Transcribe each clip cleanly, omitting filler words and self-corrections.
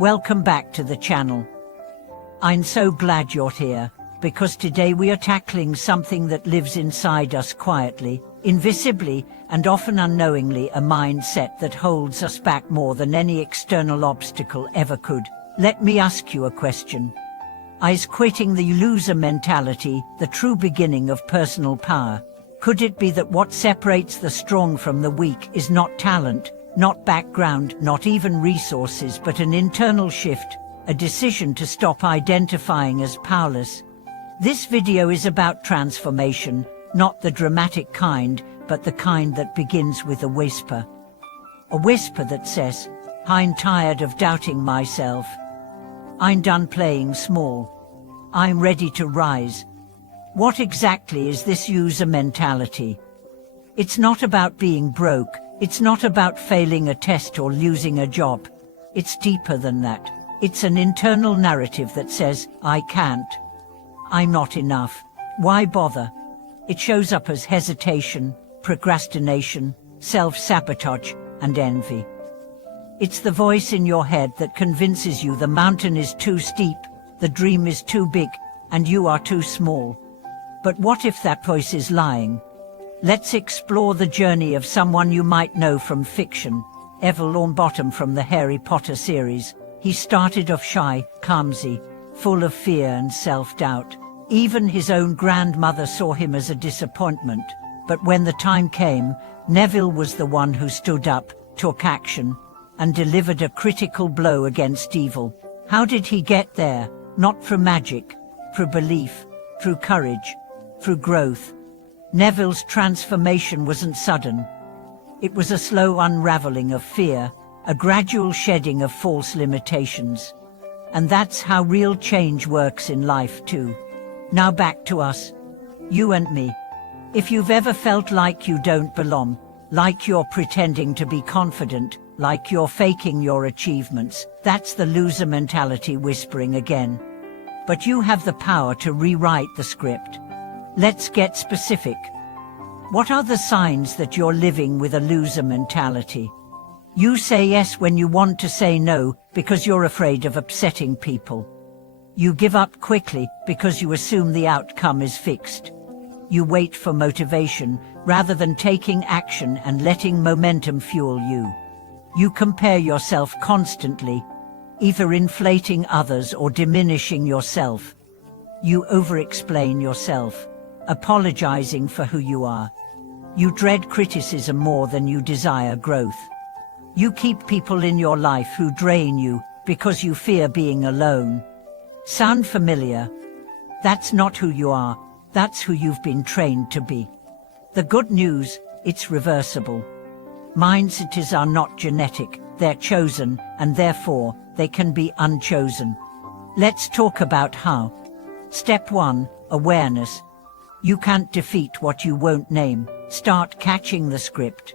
Welcome back to the channel. I'm so glad you're here, because today we are tackling something that lives inside us quietly, invisibly, and often unknowingly, a mindset that holds us back more than any external obstacle ever could. Let me ask you a question. Is quitting the loser mentality the true beginning of personal power? Could it be that what separates the strong from the weak is not talent, not background, not even resources, but an internal shift, a decision to stop identifying as powerless? This video is about transformation, not the dramatic kind, but the kind that begins with a whisper. A whisper that says, "I'm tired of doubting myself. I'm done playing small. I'm ready to rise." What exactly is this loser mentality? It's not about being broke. It's not about failing a test or losing a job. It's deeper than that. It's an internal narrative that says, "I can't. I'm not enough. Why bother?" It shows up as hesitation, procrastination, self-sabotage, and envy. It's the voice in your head that convinces you the mountain is too steep, the dream is too big, and you are too small. But what if that voice is lying? Let's explore the journey of someone you might know from fiction, Neville Longbottom from the Harry Potter series. He started off shy, clumsy, full of fear and self-doubt. Even his own grandmother saw him as a disappointment. But when the time came, Neville was the one who stood up, took action, and delivered a critical blow against evil. How did he get there? Not through magic, through belief, through courage, through growth. Neville's transformation wasn't sudden. It was a slow unraveling of fear, a gradual shedding of false limitations. And that's how real change works in life too. Now back to us, you and me. If you've ever felt like you don't belong, like you're pretending to be confident, like you're faking your achievements, that's the loser mentality whispering again. But you have the power to rewrite the script. Let's get specific. What are the signs that you're living with a loser mentality? You say yes when you want to say no because you're afraid of upsetting people. You give up quickly because you assume the outcome is fixed. You wait for motivation rather than taking action and letting momentum fuel you. You compare yourself constantly, either inflating others or diminishing yourself. You over-explain yourself, apologizing for who you are. You dread criticism more than you desire growth. You keep people in your life who drain you because you fear being alone. Sound familiar? That's not who you are, that's who you've been trained to be. The good news, it's reversible. Mindsets are not genetic, they're chosen, and therefore, they can be unchosen. Let's talk about how. Step 1, awareness. You can't defeat what you won't name. Start catching the script.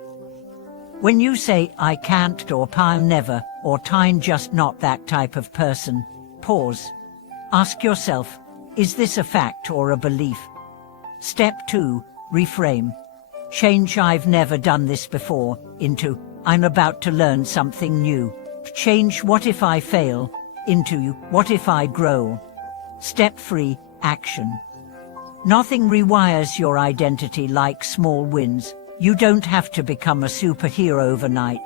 When you say, "I can't," or "I'll never," or "I'm just not that type of person," pause. Ask yourself, is this a fact or a belief? Step 2, reframe. Change "I've never done this before" into "I'm about to learn something new." Change "what if I fail" into "what if I grow." Step 3, action. Nothing rewires your identity like small wins. You don't have to become a superhero overnight.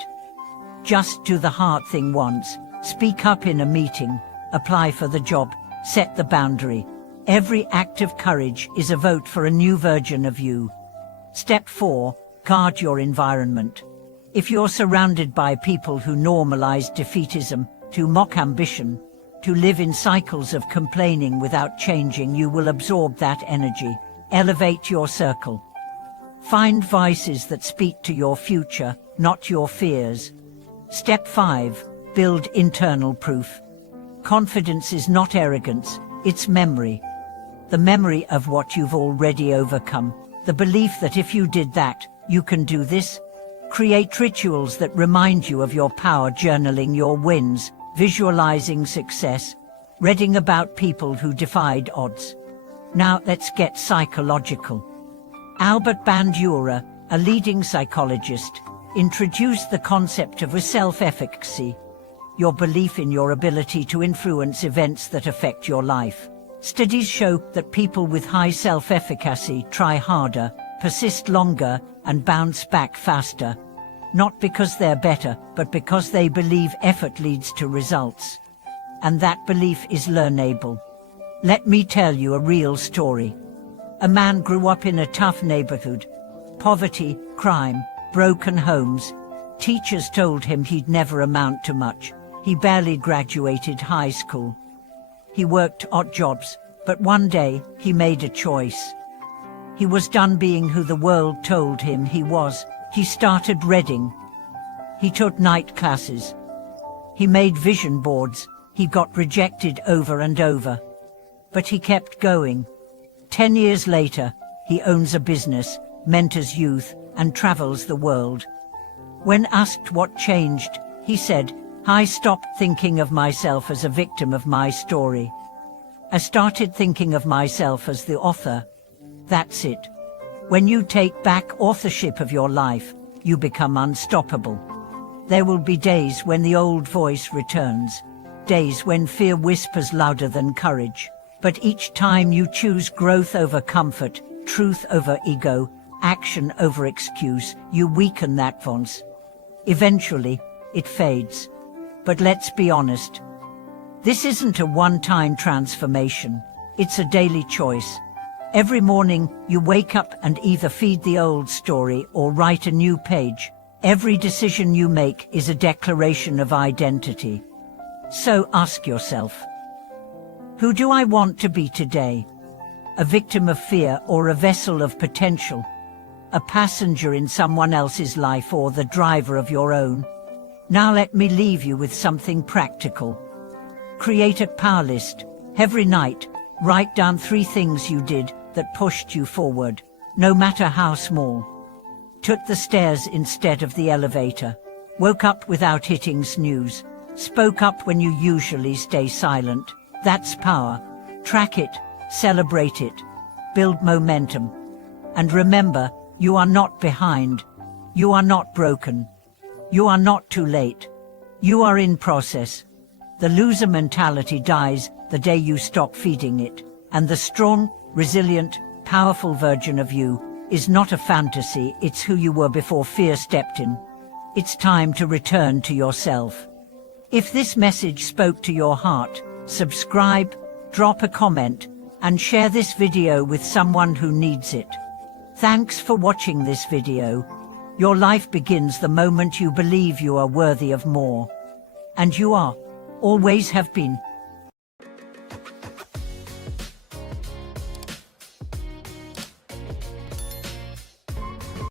Just do the hard thing once. Speak up in a meeting, apply for the job, set the boundary. Every act of courage is a vote for a new version of you. Step 4, guard your environment. If you're surrounded by people who normalize defeatism, to mock ambition, to live in cycles of complaining without changing, you will absorb that energy. Elevate your circle. Find voices that speak to your future, not your fears. Step 5, build internal proof. Confidence is not arrogance, it's memory. The memory of what you've already overcome. The belief that if you did that, you can do this. Create rituals that remind you of your power, journaling your wins, visualizing success, reading about people who defied odds. Now let's get psychological. Albert Bandura, a leading psychologist, introduced the concept of self-efficacy. your belief in your ability to influence events that affect your life. Studies show that people with high self-efficacy try harder, persist longer, and bounce back faster. Not because they're better, but because they believe effort leads to results. And that belief is learnable. Let me tell you a real story. A man grew up in a tough neighborhood. Poverty, crime, broken homes. Teachers told him he'd never amount to much. He barely graduated high school. He worked odd jobs, but one day he made a choice. He was done being who the world told him he was. He started reading. He took night classes. He made vision boards. He got rejected over and over. But he kept going. 10 years later, he owns a business, mentors youth, and travels the world. When asked what changed, he said, "I stopped thinking of myself as a victim of my story. I started thinking of myself as the author." That's it. When you take back authorship of your life, you become unstoppable. There will be days when the old voice returns, days when fear whispers louder than courage. But each time you choose growth over comfort, truth over ego, action over excuse, you weaken that voice. Eventually, it fades. But let's be honest. This isn't a one-time transformation. It's a daily choice. Every morning, you wake up and either feed the old story or write a new page. Every decision you make is a declaration of identity. So ask yourself, who do I want to be today? A victim of fear or a vessel of potential? A passenger in someone else's life or the driver of your own? Now let me leave you with something practical. Create a power list. Every night, write down 3 things you did that pushed you forward, no matter how small. Took the stairs instead of the elevator. Woke up without hitting snooze. Spoke up when you usually stay silent. That's power. Track it, celebrate it, build momentum. And remember, you are not behind. You are not broken. You are not too late. You are in process. The loser mentality dies the day you stop feeding it. And the strong, resilient, powerful version of you is not a fantasy, it's who you were before fear stepped in. It's time to return to yourself. If this message spoke to your heart, subscribe, drop a comment, and share this video with someone who needs it. Thanks for watching this video. Your life begins the moment you believe you are worthy of more. And you are, always have been,